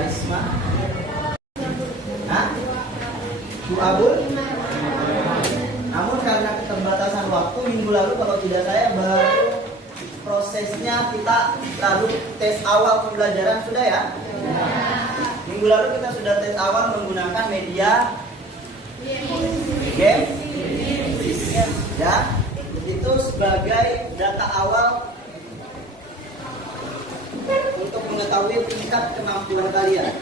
Karisma. Hah? Bu Abul? Namun karena keterbatasan waktu, minggu lalu kalau tidak saya baru prosesnya kita lalu tes awal pembelajaran sudah ya? Minggu lalu kita sudah tes awal menggunakan media game ya, itu sebagai data awal untuk mengetahui tingkat kemampuan kalian.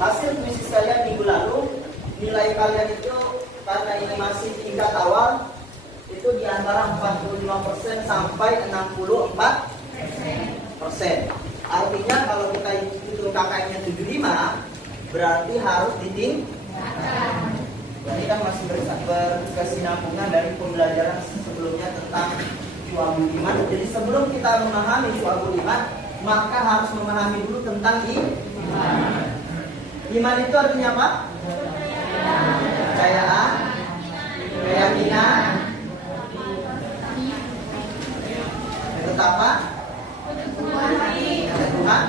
Hasil kuis kalian minggu lalu, nilai kalian itu karena ini masih tingkat awal itu di antara 45% sampai 64%. Artinya kalau kita hitung KKM-nya 75 berarti harus ditingkatkan. Ini kan masih berkesinambungan dari pembelajaran sebelumnya tentang Syu'abul Iman. Jadi sebelum kita memahami Syu'abul Iman, maka harus memahami dulu tentang iman. Iman itu artinya apa? Kepercayaan, keyakinan, ketetapan, Tuhan.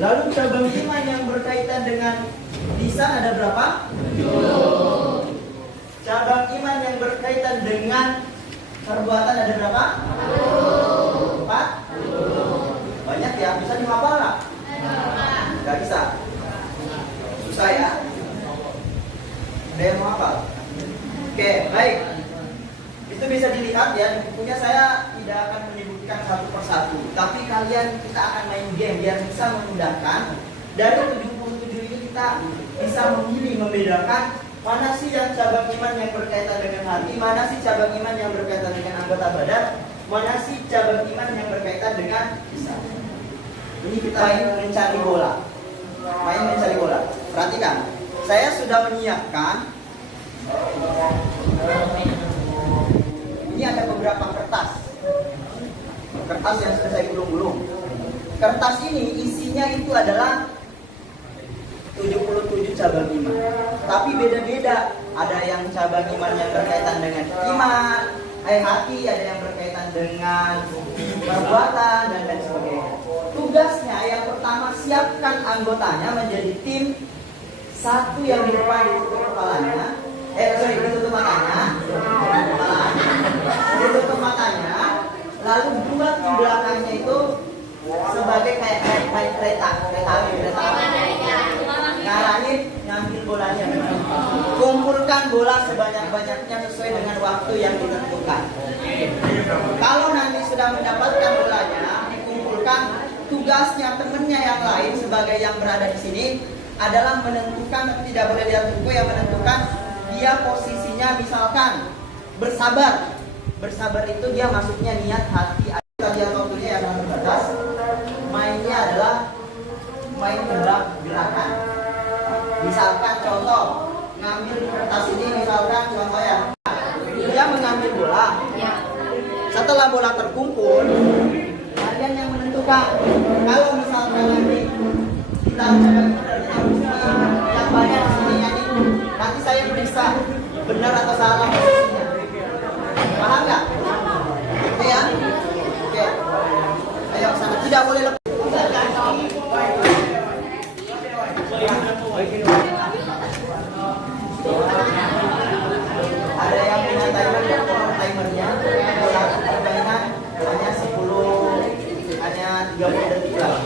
Lalu cabang iman yang berkaitan dengan lisan ada berapa? 7. Cabang iman yang berkaitan dengan perbuatan ada berapa? 4. Banyak ya, bisa dihafal nggak? Nggak bisa. Susah ya? Ada yang mau hafal? Oke, baik. Itu bisa dilihat ya, di bukunya saya tidak akan menyebutkan satu persatu, tapi kalian kita akan main game biar bisa memudahkan. Dari 77 ini kita bisa memilih, membedakan mana sih yang cabang iman yang berkaitan dengan hati, mana sih cabang iman yang berkaitan dengan anggota badan, mana sih cabang iman yang berkaitan dengan lisan. Ini kita main mencari bola. Main mencari bola. Perhatikan, saya sudah menyiapkan. Ini ada beberapa kertas yang sudah saya gulung-gulung. Kertas ini isinya itu adalah 77 cabang iman. Tapi beda-beda. Ada yang cabang iman yang berkaitan dengan iman, hati, ada yang berkaitan dengan perbuatan dan lain sebagainya. Tugasnya yang pertama, siapkan anggotanya menjadi tim. Satu yang di depan ditutup kepalanya, ditutup matanya, ditutup matanya, lalu buat di belakangnya itu sebagai kayak kereta ngarangin ngambil bolanya. Kumpulkan bola sebanyak-banyaknya sesuai dengan waktu yang ditentukan. Kalau nanti sudah mendapatkan bolanya, dikumpulkan, tugasnya temennya yang lain sebagai yang berada di sini adalah menentukan, tidak boleh lihat buku, yang menentukan dia posisinya, misalkan bersabar itu dia masuknya niat hati. Kajian waktunya yang terbatas. Mainnya adalah main tebak gerakan. Misalkan contoh, ngambil kertas ini, misalkan contoh ya, dia mengambil bola. Setelah bola terkumpul, kalian yang menentukan. Kalau misalkan nanti kita yang banyak sininya nih, nanti saya periksa benar atau salah posisinya. Paham nggak? Oke ya? Oke. Ayo sana, tidak boleh lepas. Ada yang punya timer dan timernya. Bola permainan hanya 30 detik lah.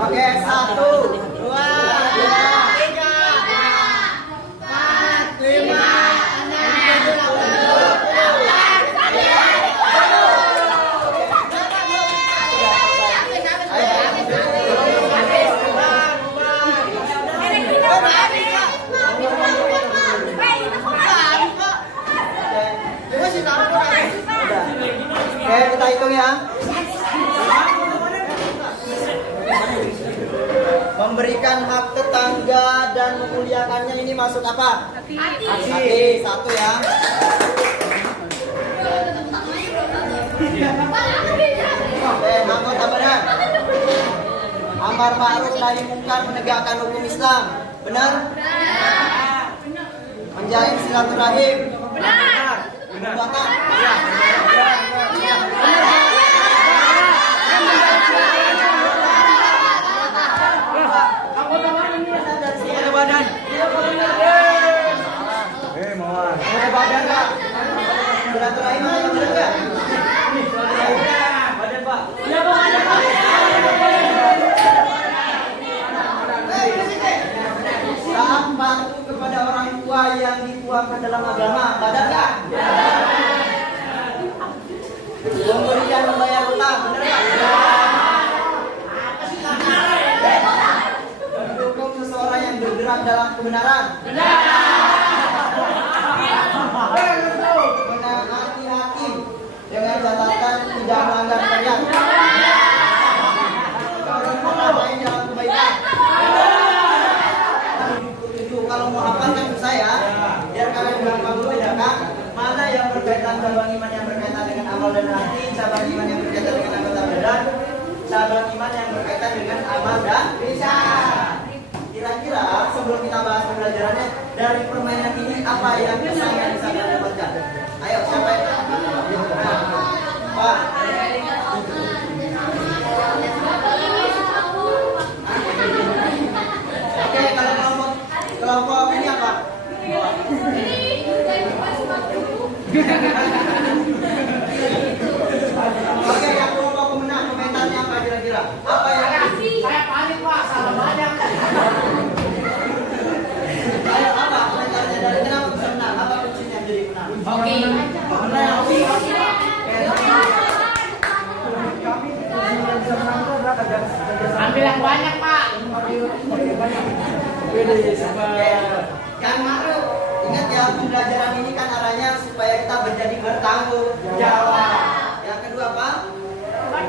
Oke, 1, 2, Memberikan hak tetangga dan memuliakannya ini maksud apa? Hati. Hati. Satu ya. Oke, anggota badan. Amar ma'ruf nahi munkar, menegakkan hukum Islam. Benar? Menjalin silaturahim. Benar. Perbuatan. Anggota badan. Anggota badan Pak. Silaturahim ada yang benar nggak? Badan Pak. Taat patuh kepada orang tua yang dituakan dalam agama. Badan nggak? Pemberian membayar utang. Benar nggak? Mendukung seseorang yang bergerak dalam kebenaran. Menaati hakim dengan catatan tidak melanggar syariat. Orang dalam kebaikan. Kalau mau hafalkan ke saya, biar kalian gampang membedakan mana yang berkaitan cabang iman yang berkaitan dengan amal dan hati, cabang iman yang berkaitan dengan anggota badan, cabang iman yang berkaitan dengan amal dan lisan. Kira-kira sebelum kita bahas pembelajarannya, dari permainan ini apa yang kesan yang bisa kita dapatkan? Ayo, siapa yang Pak. Oke, kalau kelompok ini apa? Oke, yang kelompok pemenang, komentarnya apa kira-kira? Apa yang Saya panik Pak, salah banyak. Ayo, apa komentarnya dari kenapa bisa menang? Apa kuncinya jadi menang? Oke. Ambil yang banyak Pak. Yang maru, ingat ya, pembelajaran ini kan arahnya supaya kita menjadi bertanggung jawab. Yang kedua apa?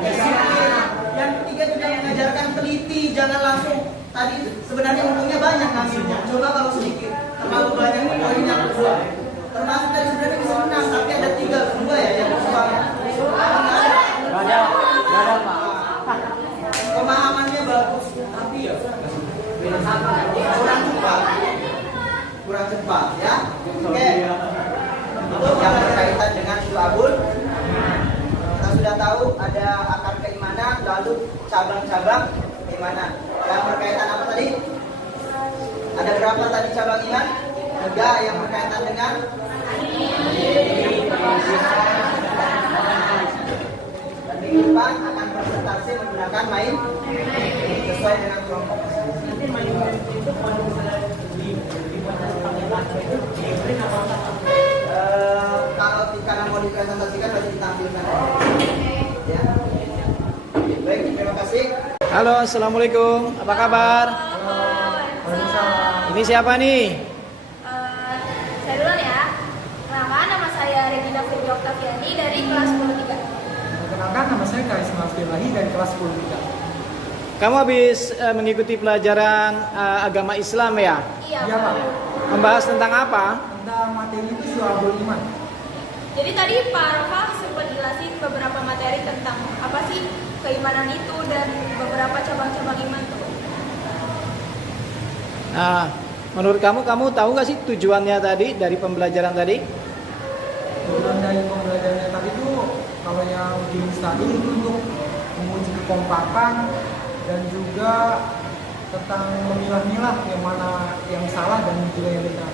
Disiplin. Yang ketiga juga mengajarkan teliti, jangan langsung. Tadi sebenarnya untungnya banyak ngambilnya. Coba kalau sedikit, terlalu banyak poin yang kedua. Termasuk tadi sebenarnya bisa menang, tapi ada 3 ya yang kedua. Ada Pak. Pemahamannya bagus, tapi ya kurang cepat ya. Oke. Untuk yang berkaitan dengan syu'abul, kita sudah tahu ada akar keimanan, lalu cabang-cabang keimanan. Yang berkaitan apa tadi? Ada berapa tadi cabang iman? 3 yang berkaitan dengan dan minggu depan akan presentasi menggunakan main sesuai dengan kelompok. Kalau karena mau dipresentasikan pasti ditampilkan. Ya. Baik, terima kasih. Halo, assalamualaikum. Apa kabar? Ini siapa nih? Saya duluan ya. Kenalkan, nama saya Regina Firly Oktaviani dari kelas 10-3. Perkenalkan, nama saya Karisma Firlahi dari kelas 10-3. Kamu habis mengikuti pelajaran agama Islam ya? Iya Pak. Membahas tentang apa? Tentang materi itu syu'abul iman. Jadi tadi Pak Arfa sempat jelasin beberapa materi tentang apa sih keimanan itu dan beberapa cabang-cabang iman tuh. Nah, menurut kamu tahu nggak sih tujuannya tadi dari pembelajaran tadi? Tujuan dari pembelajarannya tadi itu, kalau yang jenis tadi itu untuk menguji kekompakan dan juga tentang memilah-milah yang mana yang salah dan juga yang benar.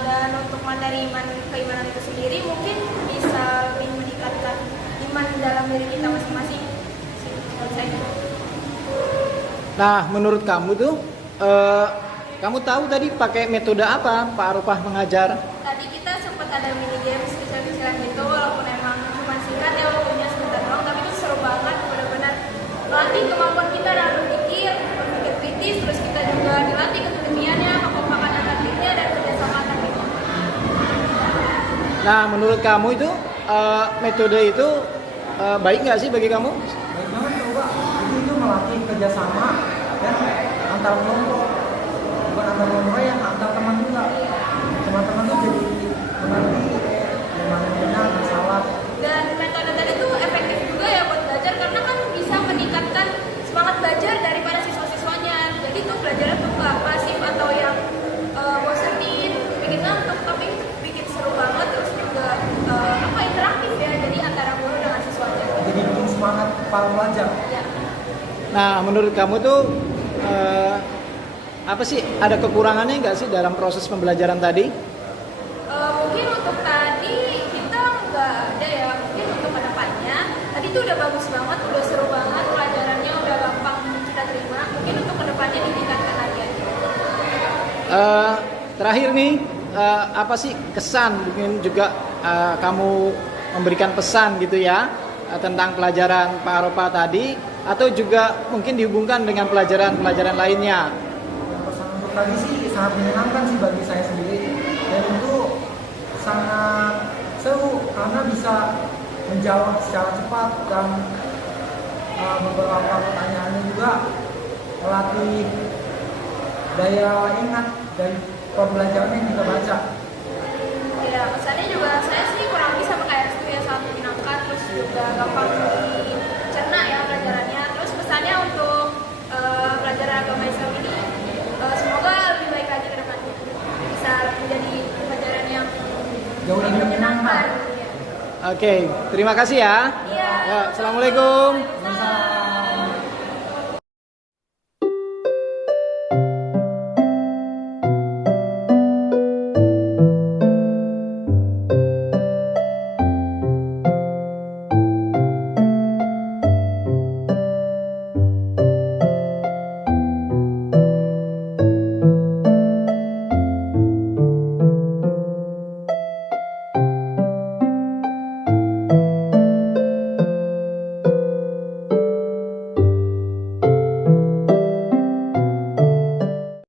Dan untuk materi keimanan itu sendiri mungkin bisa lebih meningkatkan iman dalam diri kita masing-masing. Nah, menurut kamu tuh, kamu tahu tadi pakai metode apa Pak Arufah mengajar? Tadi kita sempat ada mini games kecil-kecilan gitu, walaupun emang cuma singkat ya, waktunya sebentar doang, tapi itu seru banget, benar-benar melatih kemampuan kita dalam berpikir kritis, terus kita juga dilatih ketelitiannya, kekompakan antar timnya dan kerjasama antar timnya. Nah, menurut kamu itu metode itu baik nggak sih bagi kamu? Baik banget tuh Pak. Itu melatih kerjasama dan antar kelompok, bukan antar kelompok yang antar teman juga. Teman-teman tuh jadi mengerti yang mana yang benar, yang salah. Dan metode tadi tuh efektif juga ya buat belajar karena kan bisa meningkatkan semangat belajar daripada siswa-siswanya. Jadi tuh belajarnya tuh nggak pasif atau yang bosenin, bikin ngantuk, tapi bikin seru banget terus juga interaktif ya. Jadi antara guru dengan siswanya. Jadi bikin semangat para pelajar. Ya. Nah, menurut kamu tuh apa sih, ada kekurangannya nggak sih dalam proses pembelajaran tadi? Mungkin untuk tadi kita nggak ada ya. Mungkin untuk kedepannya tadi tuh udah bagus banget, udah seru banget, pelajarannya udah gampang kita terima. Mungkin untuk kedepannya ditingkatkan lagi aja. Terakhir nih, apa sih kesan, mungkin juga kamu memberikan pesan gitu ya tentang pelajaran Pak Aropa tadi, atau juga mungkin dihubungkan dengan pelajaran-pelajaran lainnya? Pesan untuk tadi sih sangat menyenangkan sih bagi saya sendiri, dan itu sangat seru karena bisa menjawab secara cepat dan beberapa pertanyaannya juga melatih daya ingat dari pembelajaran yang kita baca. Ya, pesannya juga saya sih kurang lebih sama kayak itu ya, sangat menyenangkan, terus juga gampang dicerna ya pelajarannya. Terus pesannya untuk pelajaran agama Islam ini semoga lebih baik lagi ke depannya, bisa menjadi pelajaran yang Jauh lebih menyenangkan. Ya. Oke, terima kasih ya. Iya. Ya, assalamualaikum. Waalaikumsalam.